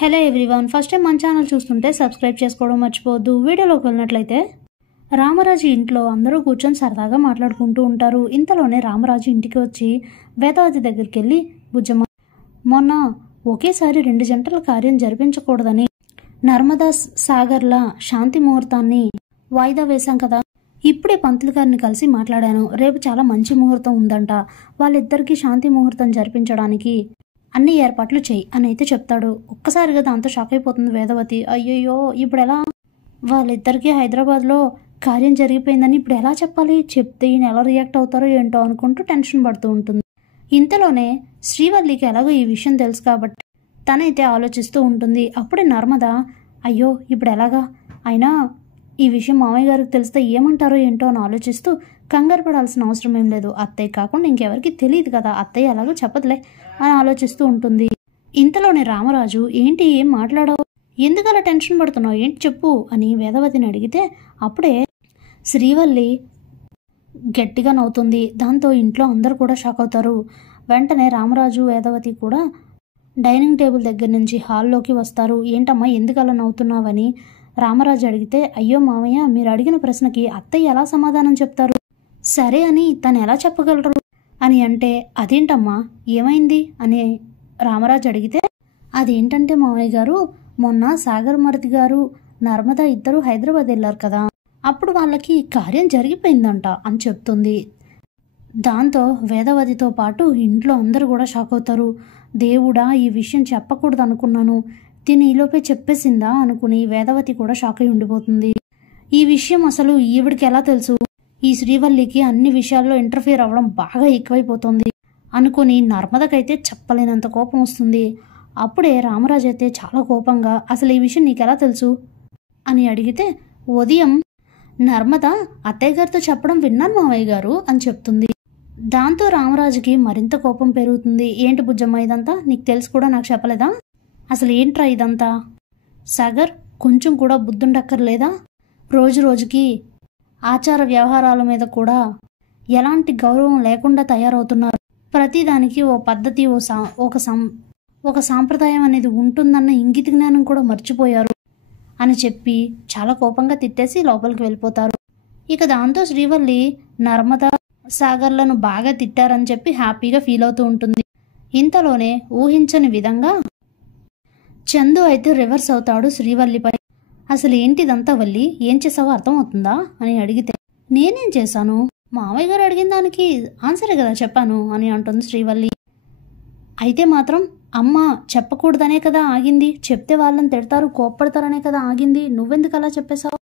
Hello everyone, first time మన channel చూస్తుంటే subscribe చేసుకోవడం మర్చిపోవద్దు. వీడియోలోకి వెళ్ళినట్లయితే రామరాజు ఇంట్లో అందరూ కూర్చొని సరదాగా మాట్లాడుకుంటూ ఉంటారు. ఇంతలోనే రామరాజు ఇంటికి వచ్చి వేదవతి దగ్గరికి వెళ్ళి, బుజ్జమ్మ, మొన్న ఒకేసారి 2 జంటల కార్యం జరిపించకూడదని నర్మదా సాగర్ల శాంతి ముహూర్తాన్ని వాయిదా వేశాం కదా. ఇప్పుడే పంతులు గారిని కలిసి మాట్లాడాను. రేపు చాలా మంచి ముహూర్తం ఉందంట. వాళ్ళిద్దరికీ శాంతి ముహూర్తం జరిపించడానికి అన్ని ఏర్పాట్లు చెయ్యి అని అయితే చెప్తాడు. ఒక్కసారిగా దాంతో షాక్ అయిపోతుంది వేదవతి. అయ్యయ్యో, ఇప్పుడు ఎలా? వాళ్ళిద్దరికీ హైదరాబాద్లో కార్యం జరిగిపోయిందని ఇప్పుడు ఎలా చెప్పాలి? చెప్తే ఈయన ఎలా రియాక్ట్ అవుతారో ఏంటో అనుకుంటూ టెన్షన్ పడుతూ ఉంటుంది. ఇంతలోనే శ్రీవల్లికి ఎలాగో ఈ విషయం తెలుసు కాబట్టి తనైతే ఆలోచిస్తూ ఉంటుంది. అప్పుడే నర్మద, అయ్యో ఇప్పుడు ఎలాగా? అయినా ఈ విషయం మామయ్య గారికి తెలిస్తే ఏమంటారో ఏంటో అని ఆలోచిస్తూ, కంగారు పడాల్సిన అవసరం ఏం లేదు, అత్తయ్య కాకుండా ఇంకెవరికి తెలియదు కదా, అత్తయ్య ఎలాగో చెప్పదులే అని ఆలోచిస్తూ ఉంటుంది. ఇంతలోనే రామరాజు, ఏంటి ఏం మాట్లాడావు, ఎందుకు అలా టెన్షన్ పడుతున్నావు, ఏంటి చెప్పు అని వేదవతిని అడిగితే అప్పుడే శ్రీవల్లి గట్టిగా నవ్వుతుంది. దాంతో ఇంట్లో అందరూ కూడా షాక్ అవుతారు. వెంటనే రామరాజు వేదవతి కూడా డైనింగ్ టేబుల్ దగ్గర నుంచి హాల్లోకి వస్తారు. ఏంటమ్మా ఎందుకు అలా నవ్వుతున్నావని రామరాజు అడిగితే, అయ్యో మామయ్య, మీరు అడిగిన ప్రశ్నకి అత్తయ్య ఎలా సమాధానం చెప్తారు, సరే అని తను ఎలా చెప్పగలరు అని అంటే, అదేంటమ్మా ఏమైంది అని రామరాజు అడిగితే, అదేంటంటే మామయ్య గారు, మొన్న సాగర్ మరిది గారు నర్మద ఇద్దరు హైదరాబాద్ వెళ్ళారు కదా, అప్పుడు వాళ్ళకి కార్యం జరిగిపోయిందంట అని చెప్తుంది. దాంతో వేదవతితో పాటు ఇంట్లో అందరూ కూడా షాక్ అవుతారు. దేవుడా, ఈ విషయం చెప్పకూడదు అనుకున్నాను, తిని ఈలోపే చెప్పేసిందా అనుకుని వేదవతి కూడా షాక్ అయి ఉండిపోతుంది. ఈ విషయం అసలు ఈవిడికి ఎలా తెలుసు? ఈ శ్రీవల్లికి అన్ని విషయాల్లో ఇంటర్ఫియర్ అవ్వడం బాగా ఎక్కువైపోతుంది అనుకుని నర్మదకైతే చెప్పలేనంత కోపం వస్తుంది. అప్పుడే రామరాజు అయితే చాలా కోపంగా, అసలు ఈ విషయం నీకెలా తెలుసు అని అడిగితే, ఉదయం నర్మద అత్తయ్య గారితో చెప్పడం విన్నాను మామయ్య గారు అని చెప్తుంది. దాంతో రామరాజుకి మరింత కోపం పెరుగుతుంది. ఏంటి బుజ్జమ్మ ఇదంతా, నీకు తెలుసు కూడా నాకు చెప్పలేదా? అసలు ఏంట్రా ఇదంతా? సాగర్ కొంచెం కూడా బుద్ధుండక్కర్లేదా? రోజు రోజుకి ఆచార వ్యవహారాల మీద కూడా ఎలాంటి గౌరవం లేకుండా తయారవుతున్నారు. ప్రతిదానికి ఓ పద్ధతి, ఒక సాంప్రదాయం అనేది ఉంటుందన్న ఇంగిత జ్ఞానం కూడా మర్చిపోయారు అని చెప్పి చాలా కోపంగా తిట్టేసి లోపలికి వెళ్ళిపోతారు. ఇక దాంతో శ్రీవల్లి నర్మదా సాగర్లను బాగా తిట్టారని చెప్పి హ్యాపీగా ఫీల్ అవుతూ ఉంటుంది. ఇంతలోనే ఊహించని విధంగా చందు అయితే రివర్స్ అవుతాడు శ్రీవల్లిపై. అసలు ఏంటిదంతా వల్లి, ఏం చేసావో అర్థం అవుతుందా అని అడిగితే, నేనేం చేశాను, మామయ్య గారు అడిగిన దానికి ఆన్సరే కదా చెప్పాను అని అంటుంది శ్రీవల్లి. అయితే మాత్రం అమ్మ చెప్పకూడదనే కదా ఆగింది, చెప్తే వాళ్ళని తిడతారు కోప్పడతారనే కదా ఆగింది, నువ్వెందుకు అలా చెప్పేశావు?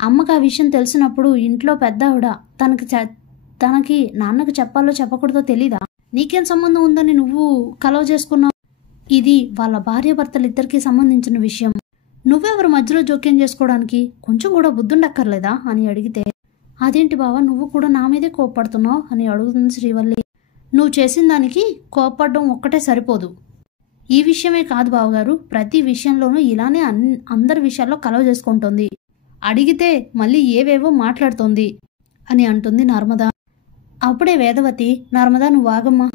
అమ్మకు ఆ విషయం తెలిసినప్పుడు ఇంట్లో పెద్ద ఆవిడ తనకి నాన్నకు చెప్పాలో చెప్పకూడదో తెలీదా? నీకేం సంబంధం ఉందని నువ్వు కలవ చేసుకున్నావు? ఇది వాళ్ళ భార్యాభర్తలిద్దరికీ సంబంధించిన విషయం, నువ్వెవరు మధ్యలో జోక్యం చేసుకోవడానికి? కొంచెం కూడా బుద్ధుండక్కర్లేదా అని అడిగితే, అదేంటి బావ, నువ్వు కూడా నా మీదే కోప్పడుతున్నావు అని అడుగుతుంది శ్రీవల్లి. నువ్వు చేసిన దానికి కోప్పడడం ఒక్కటే సరిపోదు, ఈ విషయమే కాదు బావగారు, ప్రతి విషయంలోనూ ఇలానే అందరి విషయాల్లో కలవ చేసుకుంటుంది, అడిగితే మళ్ళీ ఏవేవో మాట్లాడుతోంది అని అంటుంది నర్మద. అప్పుడే వేదవతి, నర్మదా నువ్వు ఆగమ్మా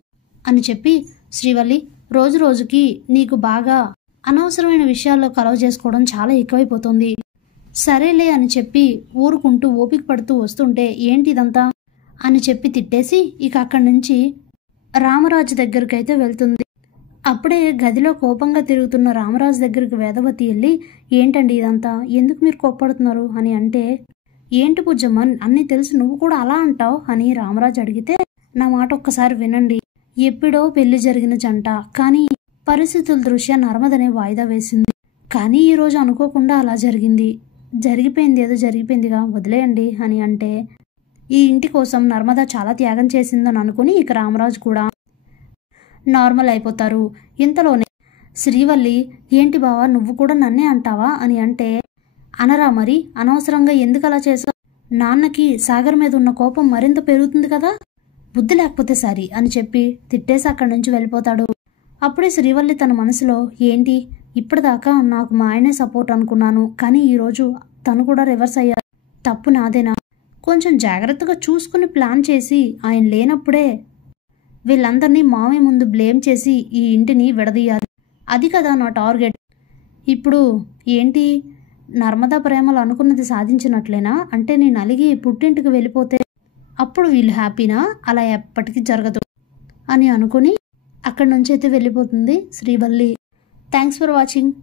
అని చెప్పి, శ్రీవల్లి రోజు రోజుకి నీకు బాగా అనవసరమైన విషయాల్లో కలవ చేసుకోవడం చాలా ఎక్కువైపోతుంది, సరేలే అని చెప్పి ఊరుకుంటూ ఓపిక పడుతూ వస్తుంటే ఏంటి ఇదంతా అని చెప్పి తిట్టేసి ఇక అక్కడి నుంచి రామరాజు దగ్గరికి అయితే వెళ్తుంది. అప్పుడే గదిలో కోపంగా తిరుగుతున్న రామరాజు దగ్గరికి వేదవతి వెళ్ళి, ఏంటండి ఇదంతా, ఎందుకు మీరు కోప్పడుతున్నారు అని అంటే, ఏంటి బుజ్జమ్మ అన్నీ తెలిసి నువ్వు కూడా అలా అంటావు అని రామరాజు అడిగితే, నా మాట ఒక్కసారి వినండి, ఎప్పుడో పెళ్లి జరిగిన జంట, కానీ పరిస్థితుల దృష్ట్యా నర్మదనే వాయిదా వేసింది, కానీ ఈరోజు అనుకోకుండా అలా జరిగిపోయింది ఏదో జరిగిపోయిందిగా వదిలేయండి అని అంటే, ఈ ఇంటి కోసం నర్మద చాలా త్యాగం చేసిందని అనుకుని ఇక రామరాజు కూడా నార్మల్ అయిపోతారు. ఇంతలోనే శ్రీవల్లి, ఏంటి బావా నువ్వు కూడా నన్నే అంటావా అని అంటే, అనరా మరి, అనవసరంగా ఎందుకు అలా చేసావు, నాన్నకి సాగర్ మీద ఉన్న కోపం మరింత పెరుగుతుంది కదా, బుద్ధి లేకపోతే సరి అని చెప్పి తిట్టేసి అక్కడి నుంచి వెళ్ళిపోతాడు. అప్పుడే శ్రీవల్లి తన మనసులో, ఏంటి ఇప్పటిదాకా నాకు మా ఆయనే సపోర్ట్ అనుకున్నాను, కానీ ఈరోజు తను కూడా రివర్స్ అయ్యారు, తప్పు నాదేనా, కొంచెం జాగ్రత్తగా చూసుకుని ప్లాన్ చేసి ఆయన లేనప్పుడే వీళ్ళందరినీ మామయ్య ముందు బ్లేమ్ చేసి ఈ ఇంటిని విడదీయాలి, అది కదా నా టార్గెట్, ఇప్పుడు ఏంటి నర్మదా ప్రేమలు అనుకున్నది సాధించినట్లేనా? అంటే నేను అలిగి పుట్టింటికి వెళ్ళిపోతే అప్పుడు వీళ్ళు హ్యాపీనా? అలా ఎప్పటికీ జరగదు అని అనుకుని అక్కడి నుంచి అయితే వెళ్ళిపోతుంది శ్రీవల్లి. Thanks for watching.